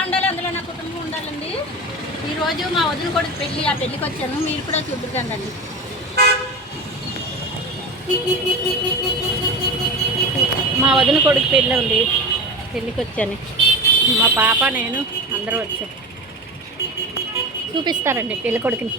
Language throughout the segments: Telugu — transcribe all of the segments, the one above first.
బాగుండాలి, అందులో నా కుటుంబం ఉండాలండి. ఈరోజు మా వదిన కొడుకు పెళ్ళి, ఆ పెళ్ళికి వచ్చాను. మీరు కూడా చూపిద్దండి. మా వదిన కొడుకు పెళ్ళి ఉంది, పెళ్ళికి వచ్చాను. మా పాప నేను అందరూ వచ్చాం. చూపిస్తారండి పెళ్ళి కొడుకుని.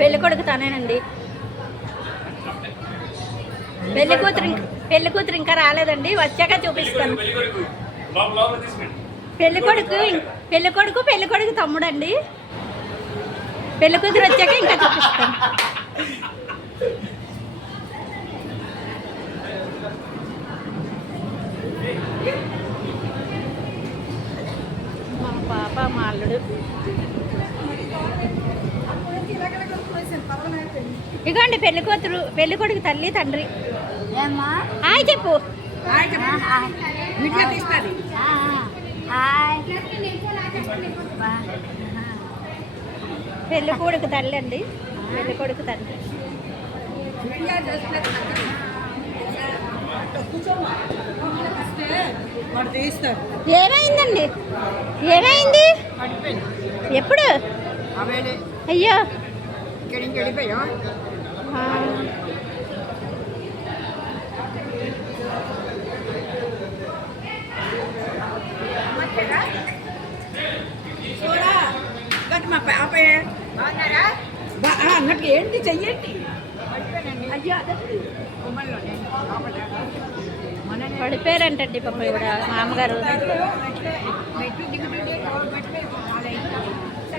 పెళ్ళి కొడుకు తనేనండి. పెళ్లి కూతురు ఇంకా రాలేదండి, వచ్చాక చూపిస్తాను. పెళ్లి కొడుకు తమ్ముడండి. పెళ్లి కూతురు వచ్చాక ఇంకా చూపిస్తాను. మా పాప మా అల్లుడు. ఇగోండి పెళ్లి కొడుకు తల్లి తండ్రి. హాయ్ చెప్పు. పెళ్లి కొడుకు తల్లి అండి, పెళ్లి కొడుకు తండ్రి. ఏమైందండి? ఏమైంది? ఎప్పుడు? అయ్యో అన్నట్టు ఏంటి చెయ్యండి. పడిపోయారంటండి పాప. ఇక్కడ మా అమ్మగారు,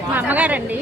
మా అమ్మగారండి.